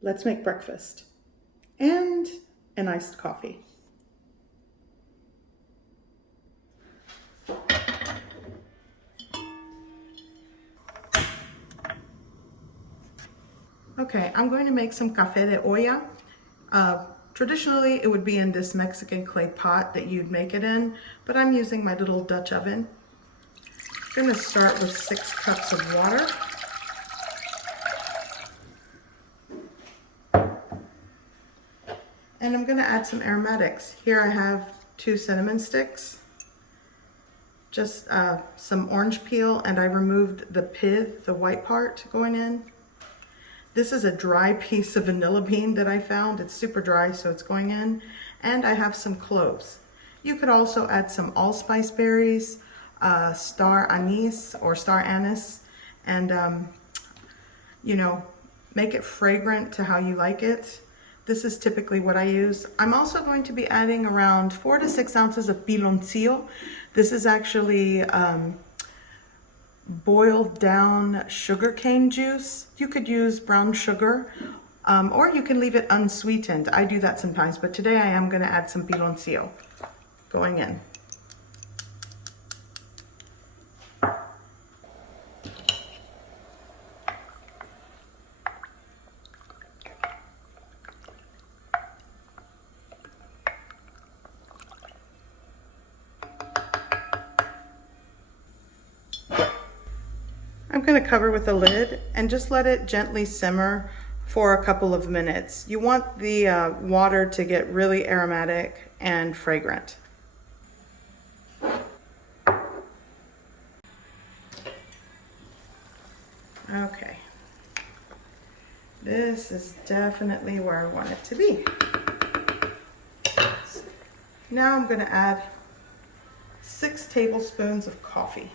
Let's make breakfast and an iced coffee. Okay, I'm going to make some café de olla. Traditionally, it would be in this Mexican clay pot that you'd make it in, but I'm using my little Dutch oven. I'm going to start with 6 cups of water. And I'm going to add some aromatics. Here I have 2 cinnamon sticks, just some orange peel, and I removed the pith, the white part going in. This is a dry piece of vanilla bean that I found. It's super dry, so it's going in. And I have some cloves. You could also add some allspice berries, star anise or star anise, and you know, make it fragrant to how you like it. This is typically what I use. I'm also going to be adding around 4 to 6 ounces of piloncillo. This is actually boiled down sugarcane juice. You could use brown sugar, or you can leave it unsweetened. I do that sometimes, but today I am going to add some piloncillo going in. I'm going to cover with a lid and just let it gently simmer for a couple of minutes. You want the water to get really aromatic and fragrant. Okay, this is definitely where I want it to be. Now I'm going to add 6 tablespoons of coffee.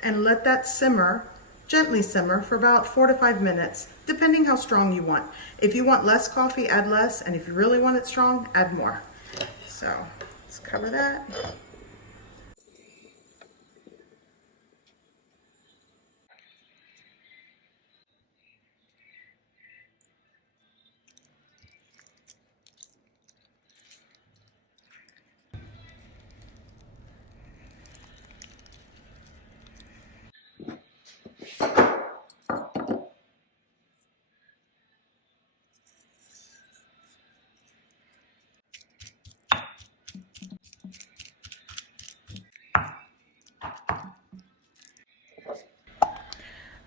And let that simmer, gently simmer, for about 4 to 5 minutes, depending how strong you want. If you want less coffee, add less, and if you really want it strong, add more. So let's cover that.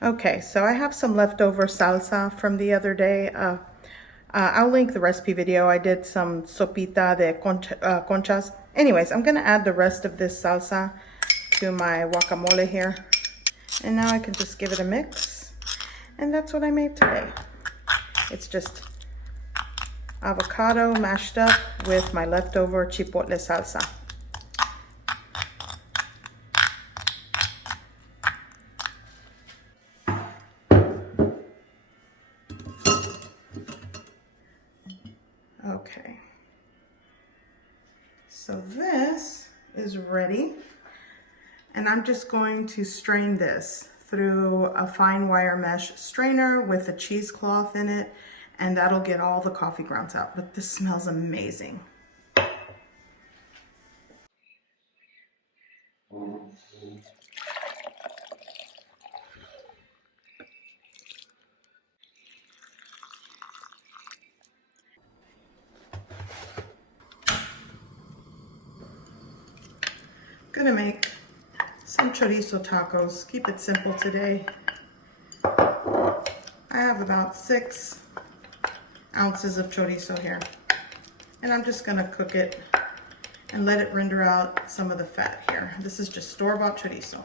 Okay, so I have some leftover salsa from the other day. I'll link the recipe video. I did some sopita de conchas. Anyways, I'm gonna add the rest of this salsa to my guacamole here. And now I can just give it a mix. And that's what I made today. It's just avocado mashed up with my leftover chipotle salsa. Okay, so this is ready, and I'm just going to strain this through a fine wire mesh strainer with a cheesecloth in it, and that'll get all the coffee grounds out. But this smells amazing. Gonna make some chorizo tacos. Keep it simple today. I have about 6 ounces of chorizo here, and I'm just gonna cook it and let it render out some of the fat here. This is just store-bought chorizo.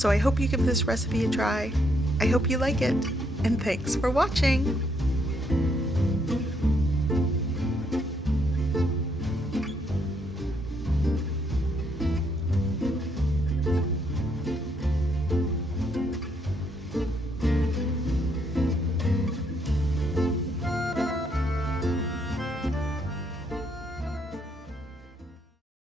So I hope you give this recipe a try. I hope you like it, and thanks for watching!